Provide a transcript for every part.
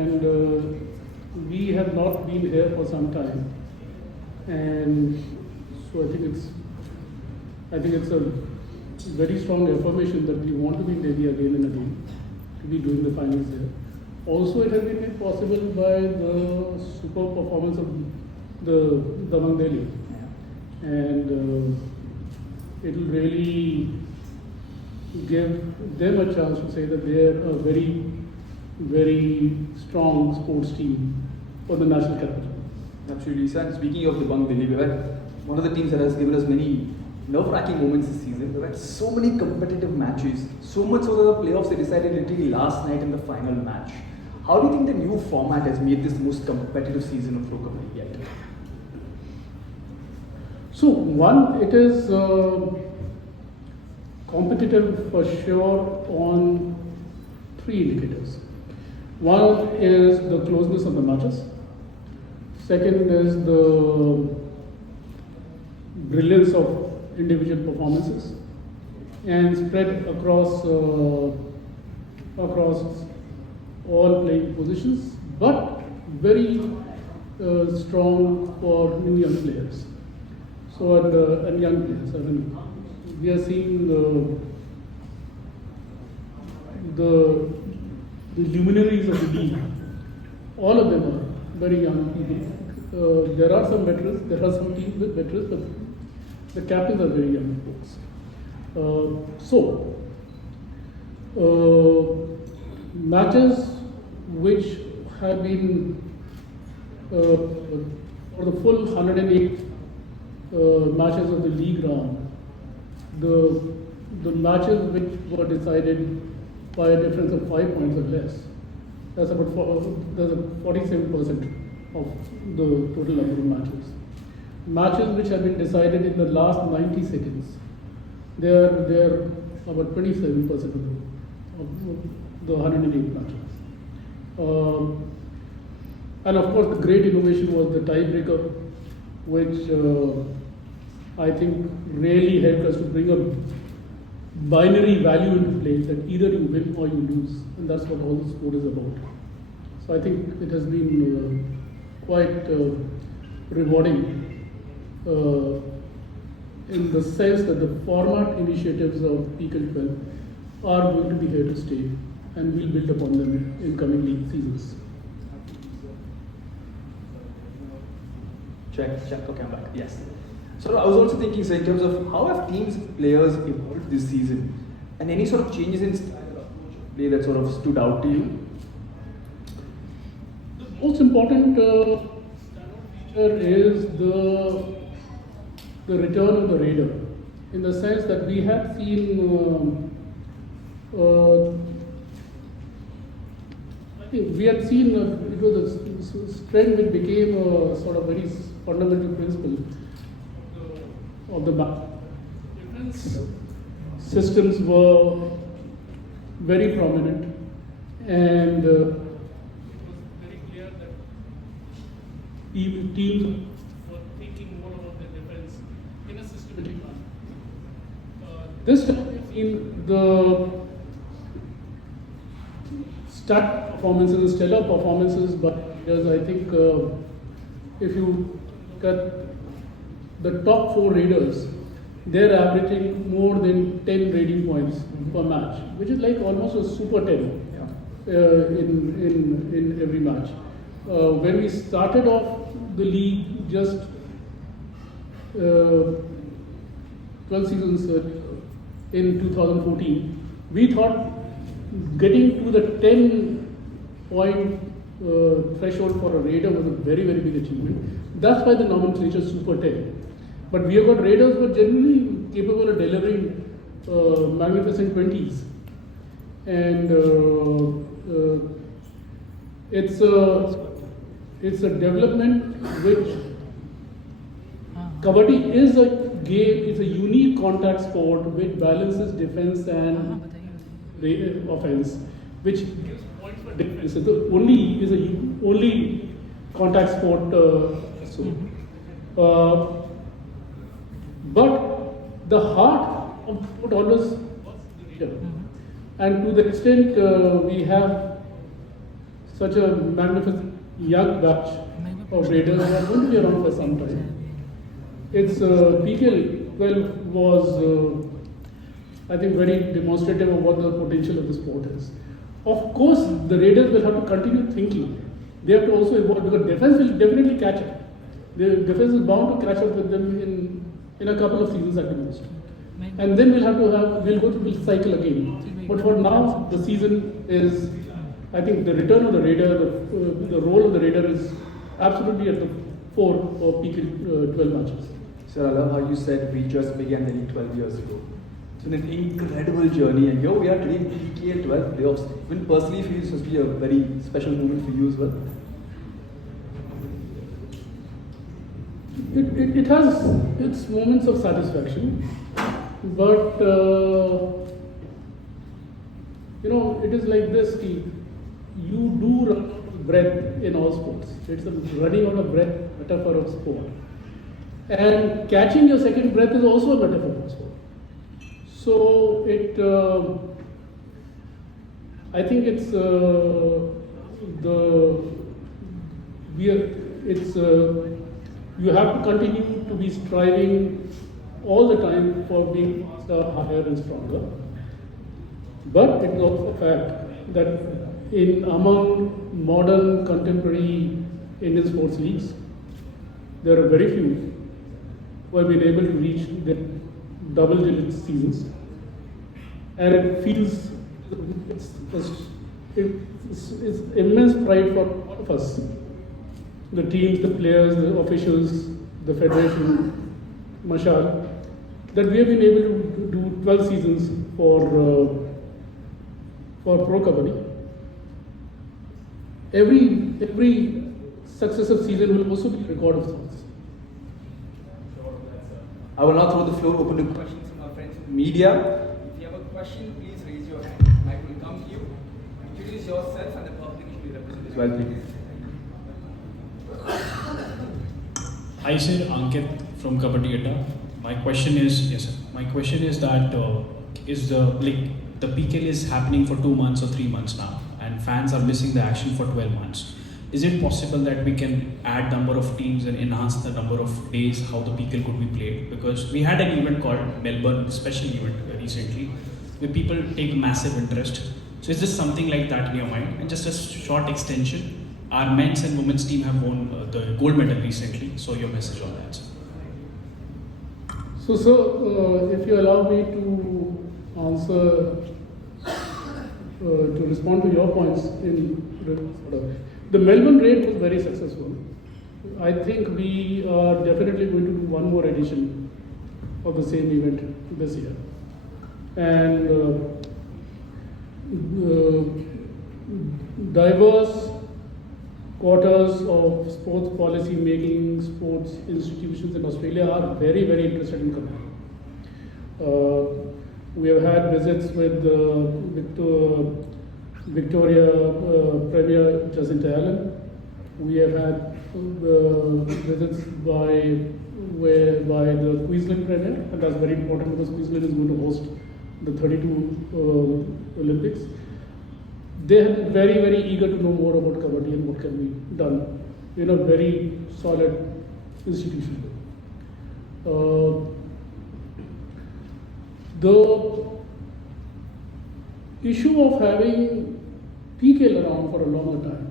and we have not been here for some time, and so I think it's a very strong affirmation that we want to be in Delhi again and again, to be doing the finals there. Also, it has been made possible by the superb performance of the Dabang Delhi, and it will really give them a chance to say that they are a very, very strong sports team for the national capital. Absolutely, sir. And speaking of the Dabang Delhi, we've had one of the teams that has given us many nerve-wracking moments this season. We've had so many competitive matches, so much so that the playoffs they decided literally last night in the final match. How do you think the new format has made this the most competitive season of Pro Kabaddi yet? So one, it is competitive for sure on three indicators. One is the closeness of the matches. Second is the brilliance of individual performances, and spread across all playing positions, but very strong for young players. So and young players. I mean, we are seeing the luminaries of the league. All of them are very young people. There are some veterans. There are some teams with veterans, but the captains are very young folks. Matches which have been for the full 108 matches of the league round, the matches which were decided by a difference of 5 points or less, that's about 47% of the total number of matches. Matches which have been decided in the last 90 seconds, they're about 27% of the 108 matches. And of course, the great innovation was the tiebreaker, which I think really helped us to bring a binary value into play, that either you win or you lose, and that's what all the sport is about. So I think it has been quite rewarding in the sense that the format initiatives of PKL 12 are going to be here to stay, and we'll build upon them in coming league seasons. Check. Okay, I'm back. Yes. So I was also thinking, sir, in terms of how have teams, players evolved this season, and any sort of changes in style or approach of play that sort of stood out to you? The most important feature is the return of the raider, in the sense that we had seen. I think we had seen it was a trend which became a sort of very fundamental principle of the match. Different systems were very prominent, and it was very clear that teams were thinking more about their defense in a systematic manner. This time we've seen the stellar performances by players. I think if you look at the top 4 raiders, they're averaging more than 10 rating points per match, which is like almost a super 10 in every match. When we started off the league just 12 seasons in 2014, we thought getting to the 10-point threshold for a raider was a very, very big achievement. That's why the nomenclature is Super 10. But we have got raiders who are generally capable of delivering magnificent 20s. And it's a development which Kabaddi is a game, it's a unique contact sport which balances defense and offense, which gives points for defense. It's the only contact sport. But the heart of the sport always was the leader. And to the extent we have such a magnificent young batch of Raiders who are going to be around for some time. Its PKL 12 was, I think, very demonstrative of what the potential of the sport is. Of course, the Raiders will have to continue thinking. They have to also evolve because defense will definitely catch up. The defense is bound to catch up with them in a couple of seasons at the most. And then we'll go through the cycle again. But for now, the season is, I think the return of the Raider, the role of the Raider is absolutely at the fore of PKL 12 matches. Sir, I love how you said we just began the league 12 years ago. It's been an incredible journey, and here we are today in PKL 12 playoffs. Even personally, feel this must be a very special moment for you as well. It has its moments of satisfaction, but it is like this: you do run out of breath in all sports. It's a running out of breath metaphor of sport, and catching your second breath is also a metaphor of sport. So I think it's you have to continue to be striving all the time for being faster, higher, and stronger. But it's also a fact that among modern contemporary Indian sports leagues, there are very few who have been able to reach the double-digit seasons, and it feels it's immense pride for all of us. The teams, the players, the officials, the federation, Mashal, that we have been able to do 12 seasons for Pro Kabaddi. Every successive season will also be a record of sorts. I will now throw the floor open to questions from our friends in the media. If you have a question, please raise your hand. I will come to you. Introduce yourself and the public you will represent as well, please. Hi sir, Ankit from Kabaddi Adda. My question is, yes sir, my question is that the PKL is happening for 2 months or 3 months now, and fans are missing the action for 12 months. Is it possible that we can add number of teams and enhance the number of days how the PKL could be played? Because we had an event called Melbourne special event recently, where people take massive interest. So is this something like that in your mind? And just a short extension. Our men's and women's team have won the gold medal recently. So your message on that, sir. So, if you allow me to answer, to respond to your points the Melbourne raid was very successful. I think we are definitely going to do one more edition of the same event this year. And diverse quarters of sports policy making, sports institutions in Australia are very, very interested in Kabaddi. We have had visits with Victoria Premier Jacinta Allen. We have had visits by the Queensland Premier, and that's very important because Queensland is going to host the 32 Olympics. They have been very, very eager to know more about Kabaddi and what can be done in a very solid institution. The issue of having PKL around for a longer time.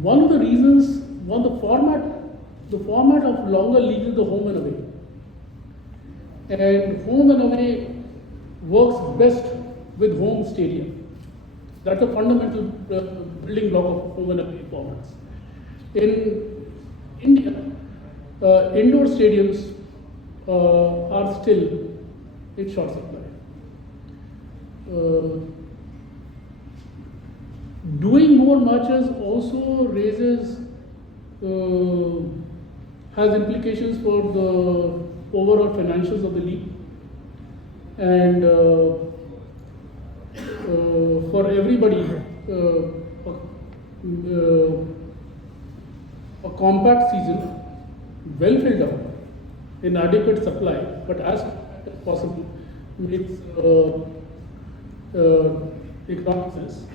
One of the reasons, the format of longer leagues is the home and away. And home and away works best with home stadium. That's a fundamental building block of home and away formats. In India, indoor stadiums are still in short supply. Doing more matches also has implications for the overall financials of the league, and for everybody, a compact season, well filled up, in adequate supply, but as possible, makes economic sense.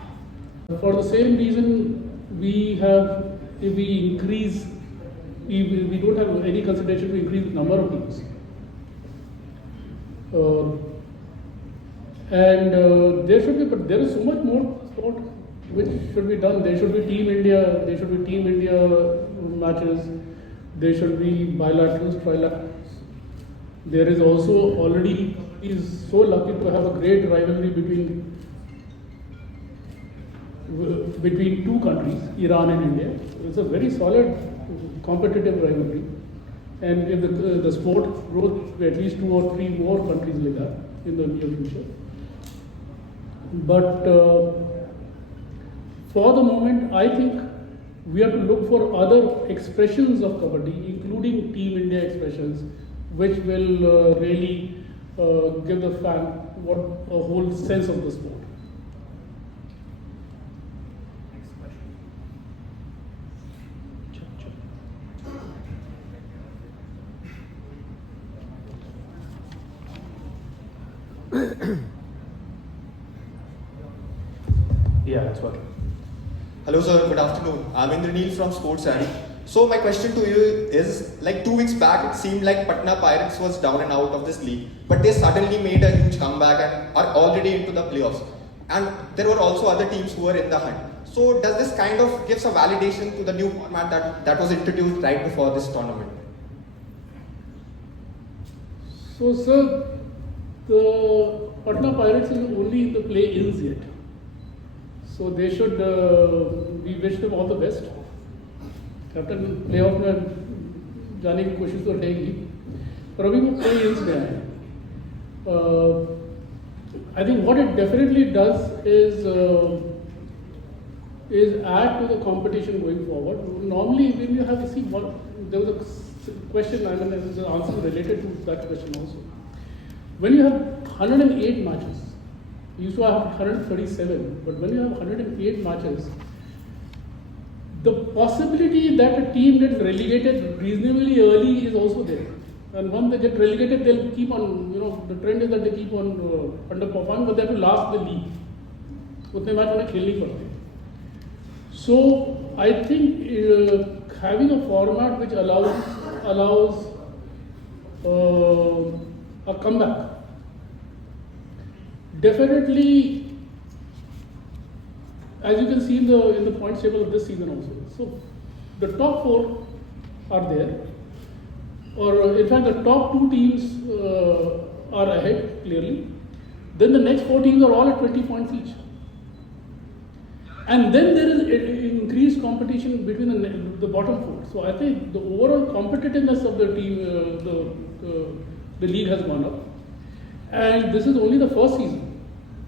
For the same reason, we have, if we increase, we don't have any consideration to increase the number of teams. There should be, but there is so much more sport which should be done. There should be Team India, matches, there should be bilaterals, trilaterals. There is also already, is so lucky to have a great rivalry between two countries, Iran and India. It's a very solid competitive rivalry. And if the sport grows to at least 2 or 3 more countries like that in the near future. But for the moment, I think we have to look for other expressions of Kabaddi, including Team India expressions, which will really give the fan a whole sense of the sport. Yeah, it's working. Hello sir, good afternoon. I'm Indranil from Sports Annie. So my question to you is, like 2 weeks back it seemed like Patna Pirates was down and out of this league, but they suddenly made a huge comeback and are already into the playoffs. And there were also other teams who were in the hunt. So does this kind of gives a validation to the new format that was introduced right before this tournament? So sir, the Patna Pirates is only in the play-ins yet. So they should, we wish them all the best. Captain playoff में जाने की कोशिश तो रहेगी, पर अभी वो प्ले-इन्स में आए. I think what it definitely does is add to the competition going forward. Normally, when you have there was a question, I mean, there was an answer related to that question also. When you have 108 matches, you used to have 137, but when you have 108 matches, the possibility that a team gets relegated reasonably early is also there. And once they get relegated, they'll keep on, the trend is that they keep on underperforming, but they have to last the league. Utne match उन्हें खेलनी पड़ती. So I think having a format which allows a comeback definitely, as you can see in the points table of this season also. So the top 4 are there, or in fact the top 2 teams are ahead clearly. Then the next 4 teams are all at 20 points each. And then there is increased competition between the bottom 4. So I think the overall competitiveness of the team, the league has gone up. And this is only the first season.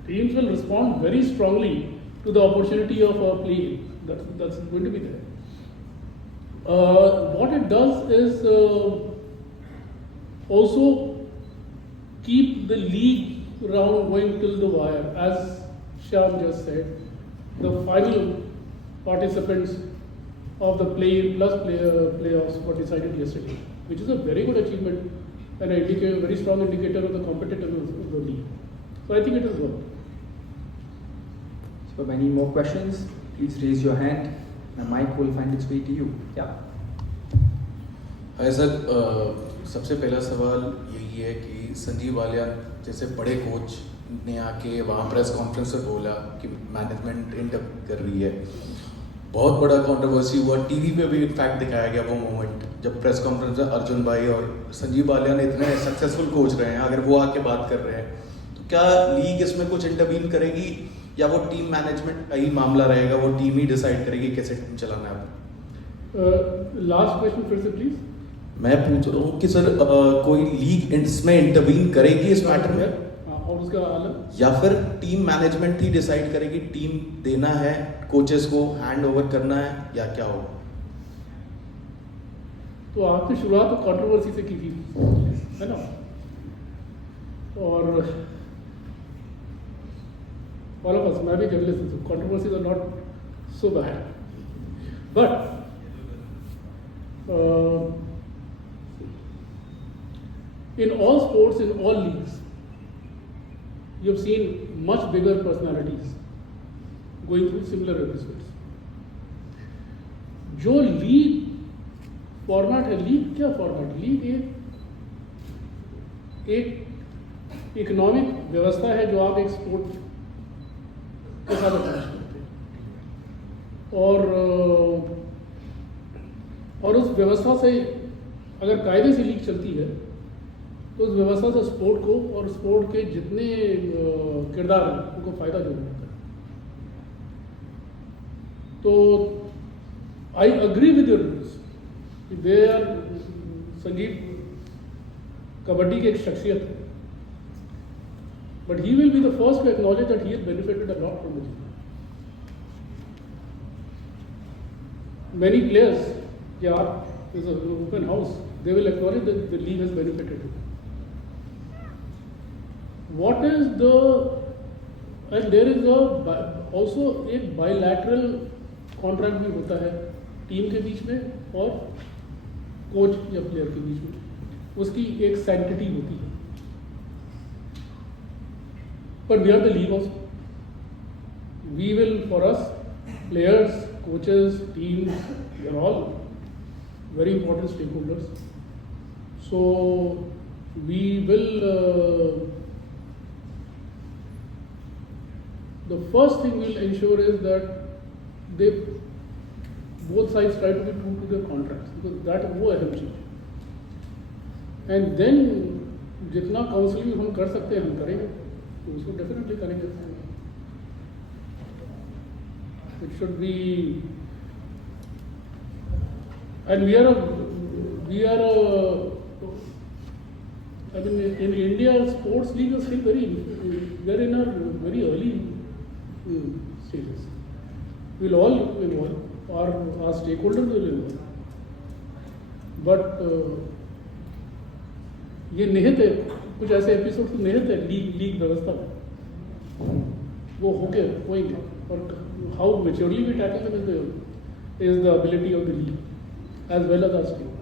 Teams will respond very strongly to the opportunity of a play. That's going to be there. What it does is also keep the league round going till the wire. As Shyam just said, the final participants of the playoffs were decided yesterday, which is a very good achievement and a very strong indicator of the competitiveness of the league. So I think it has worked. So if any more questions, please raise your hand. The mic will find its way to you. Yeah. Hi sir, सबसे पहला सवाल यही है कि संजीव वालिया जैसे बड़े coach ने आके वहाँ प्रेस कॉन्फ्रेंस में बोला कि मैनेजमेंट इंटरफेयर कर रही है. बहुत बड़ा कंट्रोवर्सी हुआ, टीवी पे भी इनफैक्ट दिखाया गया वो मोमेंट जब प्रेस कॉन्फ्रेंस में अर्जुन भाई और संजीव वालिया ने इतने सक्सेसफुल कोच रहे हैं, अगर वो आके बात कर रहे हैं तो क्या लीग इसमें कुछ इंटरवीन करेगी या वो टीम मैनेजमेंट का ही मामला रहेगा, वो टीम ही डिसाइड करेगी कैसे टीम चलाना है? लास्ट क्वेश्चन फिर से प्लीज. मैं पूछ रहा हूँ कि सर कोई लीग इसमें इंटरवीन करेगी इस मैटर में, और उसका अलग, या फिर टीम मैनेजमेंट ही डिसाइड करेगी टीम देना है, कोचेस को हैंड ओवर करना है, या क्या होगा? तो आपने शुरुआत तो कंट्रोवर्सी से की थी, है ना? और all of us, मैं भी जर्नलिस्ट हूँ, controversies are not so bad, but in all sports, in all leagues, you've seen much bigger personalities going through similar episodes. जो लीग फॉर्मेट है, लीग क्या फॉर्मेट? लीग एक इकोनॉमिक व्यवस्था है जो आप एक स्पोर्ट के साथ अटैच करते हैं, और उस व्यवस्था से अगर कायदे से लीग चलती है तो उस व्यवस्था से स्पोर्ट को और स्पोर्ट के जितने किरदार हैं उनको फ़ायदा जो होता है. तो I agree with your rules. They are, Sangeet kabaddi की एक शख्सियत है, but he will be the first to acknowledge that he has benefited a lot from the league. Many players, is an open house, they will acknowledge that the league has benefited. What is and there is also एक bilateral contract भी होता है team के बीच में और coach या player के बीच में, उसकी एक sanctity होती है. But we are the league also. We will, for us, players, coaches, teams, they are all very important stakeholders. So we will, the first thing we'll ensure is that both sides try to be true to their contracts, because that वो अहम चीज़ है. And then जितना counselling हम कर सकते हैं हम करेंगे, तो उसको डेफिनेटली करेंगे. It should be, and we are I mean, in India, sports league is still we are in our very early stages. We'll all involve, our stakeholders will involve, but ये निहित है, कुछ ऐसे एपिसोड तो निहित है league व्यवस्था में, वो होंगे. और how maturely we tackle them is the ability of the league as well as our state.